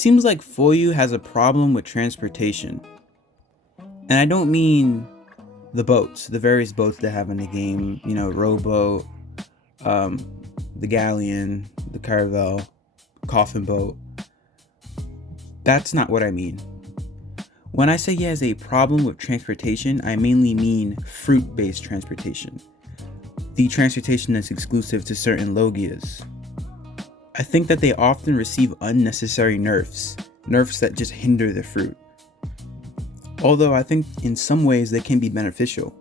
seems like Foyu has a problem with transportation. And I don't mean the boats, the various boats they have in the game, rowboat, the galleon, the caravel, coffin boat. That's not what I mean. When I say he has a problem with transportation, I mainly mean fruit-based transportation. The transportation that's exclusive to certain Logias. I think that they often receive unnecessary nerfs that just hinder the fruit. Although I think in some ways they can be beneficial,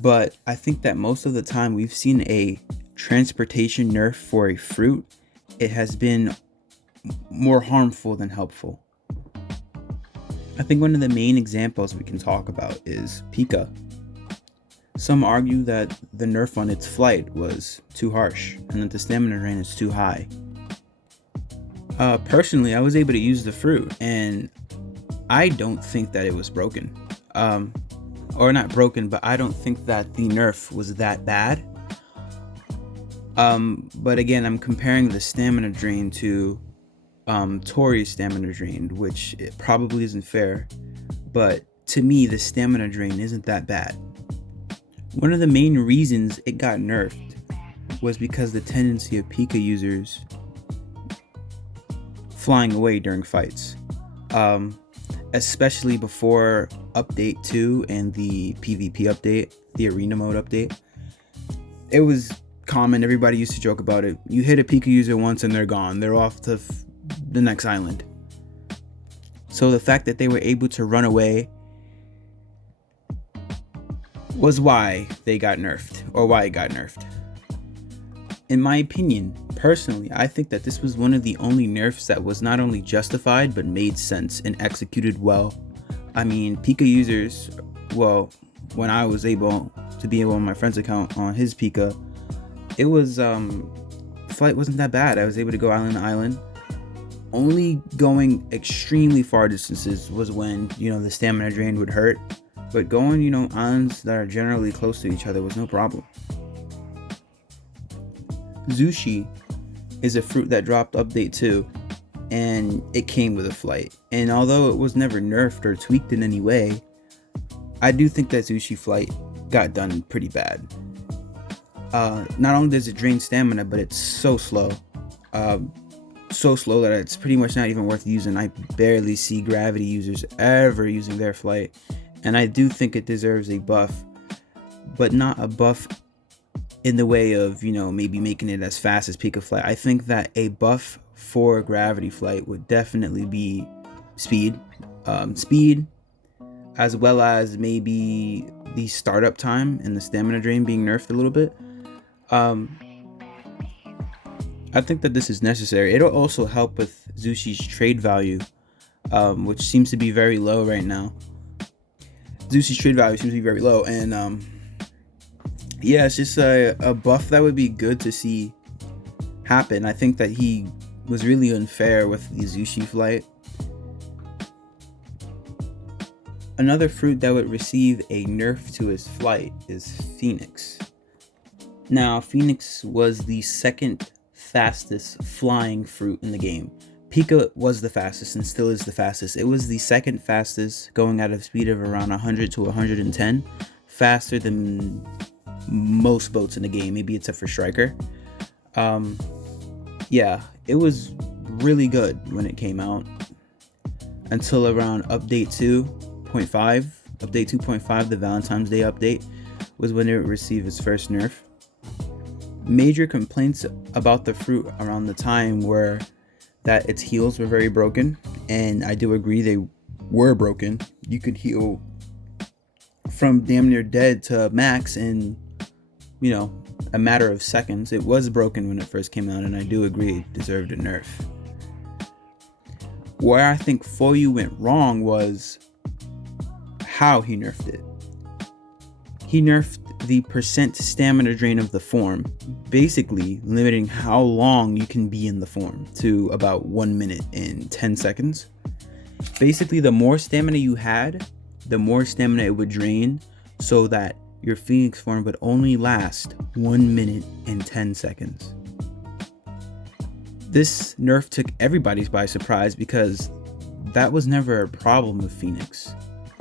but I think that most of the time we've seen a transportation nerf for a fruit, it has been more harmful than helpful. I think one of the main examples we can talk about is Pika. Some argue that the nerf on its flight was too harsh and that the stamina drain is too high. Personally, I was able to use the fruit and I don't think that it was broken. Or not broken, but I don't think that the nerf was that bad. But again, I'm comparing the stamina drain to Tori's stamina drain, which it probably isn't fair. But to me, the stamina drain isn't that bad. One of the main reasons it got nerfed was because the tendency of Pika users flying away during fights. Especially before update 2 and the PvP update, the arena mode update. It was common, everybody used to joke about it. You hit a Pika user once and they're gone. They're off to the next island. So the fact that they were able to run away was why they got nerfed, or why it got nerfed. In my opinion, personally, I think that this was one of the only nerfs that was not only justified, but made sense and executed well. I mean, Pika users, well, when I was able to be able on my friend's account on his Pika, it was, flight wasn't that bad. I was able to go island to island. Only going extremely far distances was when, the stamina drain would hurt. But going, islands that are generally close to each other was no problem. Zushi is a fruit that dropped update 2 and it came with a flight. And although it was never nerfed or tweaked in any way, I do think that Zushi flight got done pretty bad. Not only does it drain stamina, but it's so slow. So slow that it's pretty much not even worth using. I barely see gravity users ever using their flight. And I do think it deserves a buff, but not a buff in the way of, maybe making it as fast as Pika flight. I think that a buff for gravity flight would definitely be speed, as well as maybe the startup time and the stamina drain being nerfed a little bit. I think that this is necessary. It'll also help with Zushi's trade value, which seems to be very low right now. Zushi's trade value seems to be very low, and yeah, it's just a buff that would be good to see happen. I think that he was really unfair with the Zushi flight. Another fruit that would receive a nerf to his flight is Phoenix. Now, Phoenix was the second fastest flying fruit in the game. Pika was the fastest and still is the fastest. It was the second fastest, going at a speed of around 100 to 110, faster than most boats in the game, maybe except for Striker. Yeah, it was really good when it came out until around update 2.5. Update 2.5, the Valentine's Day update, was when it received its first nerf. Major complaints about the fruit around the time were that its heals were very broken, and I do agree they were broken. You could heal from damn near dead to max in, a matter of seconds. It was broken when it first came out, and I do agree it deserved a nerf. Where I think Foyu went wrong was how he nerfed it. He nerfed the percent stamina drain of the form, basically limiting how long you can be in the form to about 1 minute and 10 seconds. Basically, the more stamina you had, the more stamina it would drain, so that your Phoenix form would only last 1 minute and 10 seconds. This nerf took everybody by surprise because that was never a problem with Phoenix.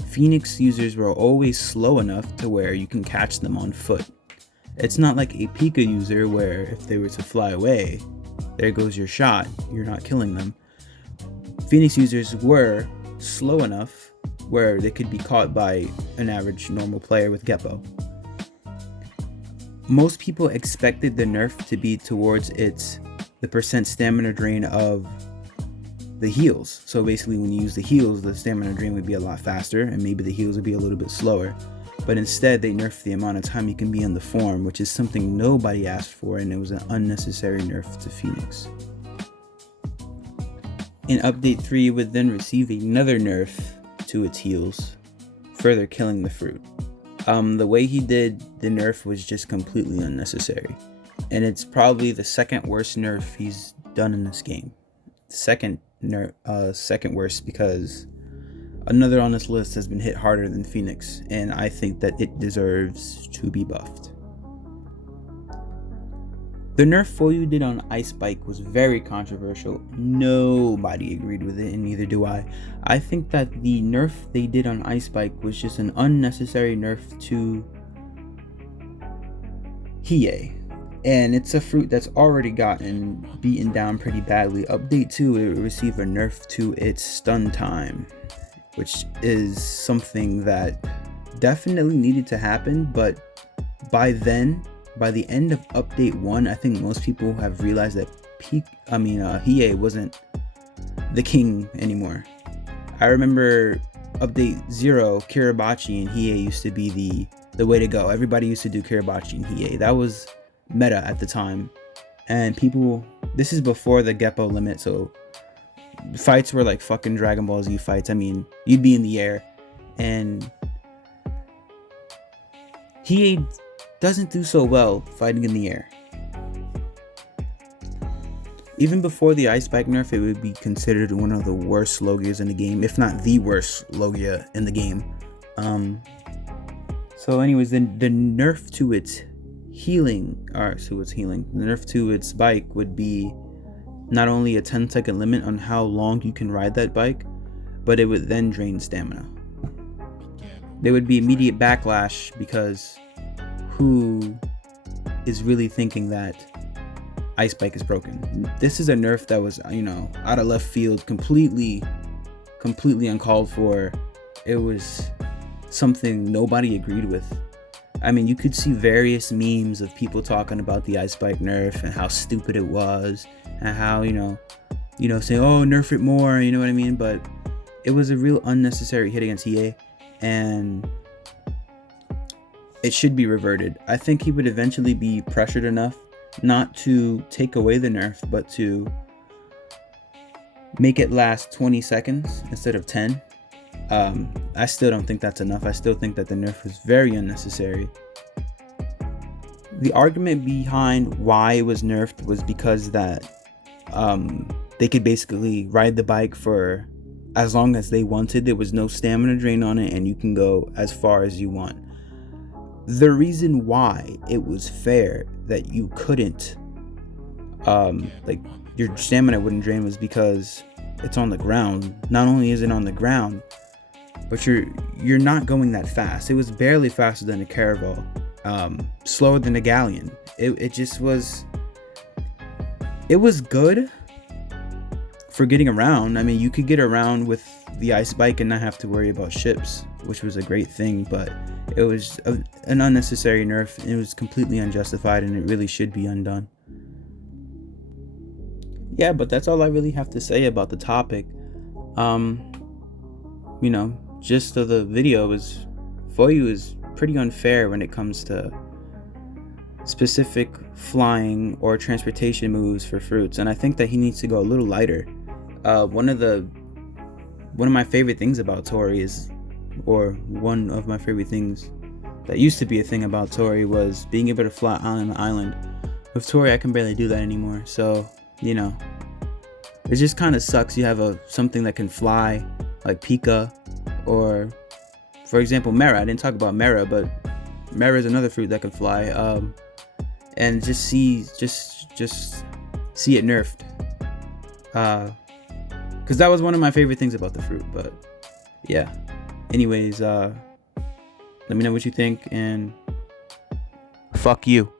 Phoenix users were always slow enough to where you can catch them on foot. It's not like a Pika user where if they were to fly away, there goes your shot, you're not killing them. Phoenix users were slow enough where they could be caught by an average normal player with GPO. Most people expected the nerf to be towards the percent stamina drain of the heals. So basically when you use the heals, the stamina drain would be a lot faster and maybe the heals would be a little bit slower. But instead they nerfed the amount of time you can be in the form, which is something nobody asked for, and it was an unnecessary nerf to Phoenix. In update 3 would then receive another nerf to its heals, further killing the fruit. The way he did the nerf was just completely unnecessary, and it's probably the second worst nerf he's done in this game. Second worst, because another on this list has been hit harder than Phoenix, and I think that it deserves to be buffed. The nerf Foyu did on Ice Bike was very controversial. Nobody agreed with it, and neither do I. I think that the nerf they did on Ice Bike was just an unnecessary nerf to Hiei. And it's a fruit that's already gotten beaten down pretty badly. Update 2, it will receive a nerf to its stun time, which is something that definitely needed to happen, but by the end of update 1, I think most people have realized that Hiei wasn't the king anymore. I remember update 0, Kirabachi and Hiei used to be the way to go. Everybody used to do Kirabachi and Hiei. That was meta at the time, and this is before the GPO limit, so fights were like fucking Dragon Ball Z fights. I mean, you'd be in the air, and Hiei doesn't do so well fighting in the air. Even before the Ice Bike nerf, it would be considered one of the worst Logias in the game, if not the worst Logia in the game. So anyways, then the nerf to its healing, the nerf to its bike would be not only a 10-second limit on how long you can ride that bike, but it would then drain stamina. There would be immediate backlash because who is really thinking that Ice Bike is broken? This is a nerf that was, out of left field, completely uncalled for. It was something nobody agreed with. I mean, you could see various memes of people talking about the Ice Bike nerf and how stupid it was, and how, saying, oh, nerf it more, you know what I mean? But it was a real unnecessary hit against EA, and it should be reverted. I think he would eventually be pressured enough not to take away the nerf, but to make it last 20 seconds instead of 10. I still don't think that's enough. I still think that the nerf was very unnecessary. The argument behind why it was nerfed was because that they could basically ride the bike for as long as they wanted. There was no stamina drain on it, and you can go as far as you want. The reason why it was fair that you couldn't your stamina wouldn't drain was because it's on the ground. Not only is it on the ground, but you're not going that fast. It was barely faster than a Caravel, slower than a Galleon. It was good for getting around. I mean, you could get around with the Ice Bike and not have to worry about ships, which was a great thing, but it was an unnecessary nerf. It was completely unjustified, and it really should be undone. Yeah, but that's all I really have to say about the topic. Gist of the video is Foyu is pretty unfair when it comes to specific flying or transportation moves for fruits, and I think that he needs to go a little lighter. One of my favorite things about Tori one of my favorite things that used to be a thing about Tori was being able to fly island to island. With Tori, I can barely do that anymore, so it just kind of sucks. You have something that can fly like Pika, or for example Mera. I didn't talk about Mera, but Mera is another fruit that can fly, and just see it nerfed. because that was one of my favorite things about the fruit. But yeah, anyways, let me know what you think, and fuck you.